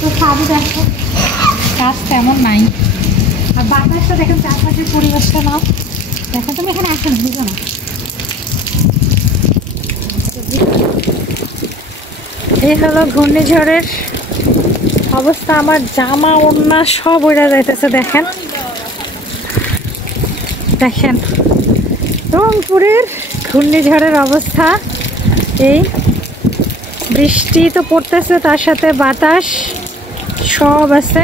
তো সাধু দেখো কাজ তেমন নাই, আর বাতাসটা দেখেন চারপাশের পরিবেশটা নাও দেখো। তুমি এখানে আসো না, বুঝো না। এই হলো ঘূর্ণিঝড়ের অবস্থা। আমার জামা ওড়না সব উড়ে যাইতেছে। দেখেন দেখেন রংপুরের ঘূর্ণিঝড়ের অবস্থা। এই বৃষ্টি তো পড়তেছে, তার সাথে বাতাস সব আছে।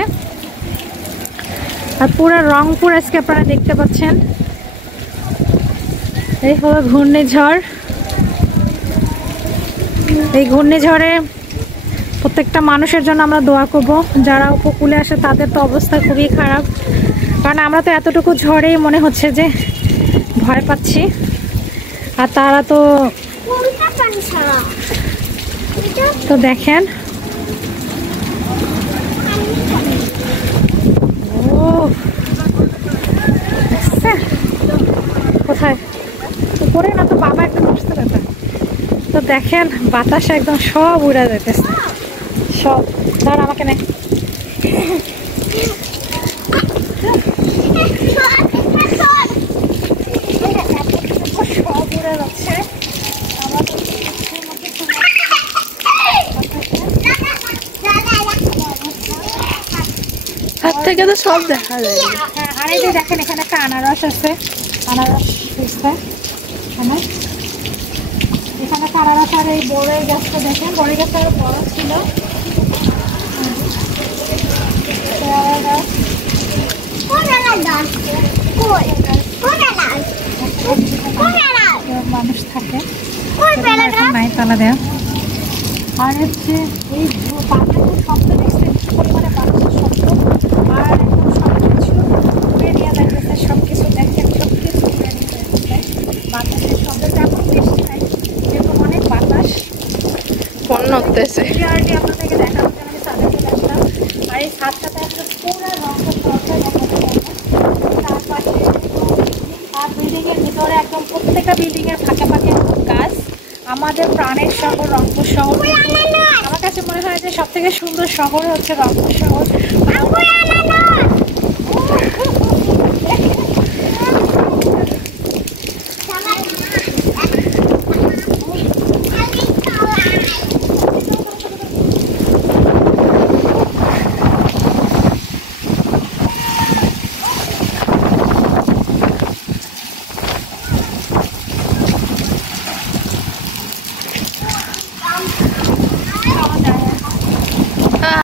আর পুরো রংপুর আজকে আপনারা দেখতে পাচ্ছেন। এই হলো ঘূর্ণিঝড়। এই ঘূর্ণিঝড়ে প্রত্যেকটা মানুষের জন্য আমরা দোয়া করব। যারা উপকূলে আসে তাদের তো অবস্থা খুবই খারাপ, কারণ আমরা তো এতটুকু ঝড়েই মনে হচ্ছে যে ভয় পাচ্ছি, আর তারা তো দেখেন। ও কোথায় উপরে না, তো বাবা একদম বসতে পারবে। তো দেখেন বাতাসে একদম সব উড়ে যেতেছে সব। ধর আমাকে নেই। সব উড়ে যাচ্ছে। হাত থেকে তো সব দেখা যায়। হ্যাঁ, আর এই যে দেখেন এখানে একটা আনারস আছে, আনারস এখানে একটা আনারস। আর এই বড়ই গাছটা দেখেন, বড়ই গাছটা আরো বড় ছিল। মানুষ থাকে নাই তালা দেয়া। আর হচ্ছে এই বাতাসের শব্দ দেখছে, পরিমাণে বাতাসের শব্দ। আর সবকিছু উড়ে নিয়ে যাইতেছে, সবকিছু দেখেন সবকিছু উড়ে নিয়ে যাইতেছে বাতাসের শব্দ। এখন বৃষ্টি নাই, যেহেতু অনেক বাতাস উঠতেছে। আপনাদেরকে দেখা হচ্ছে। আমি ছাদে চলে আসলাম, আর এই ছাদটাতে একটা পুরো রঙের দরকার তার পাশে আর বিল্ডিং এর ভিতরে একদম প্রত্যেকটা বিল্ডিং এর ফাঁকে ফাঁকে গাছ। আমাদের প্রাণের শহর রংপুর শহর। আমার কাছে মনে হয় যে সব থেকে সুন্দর শহর হচ্ছে রংপুর শহর।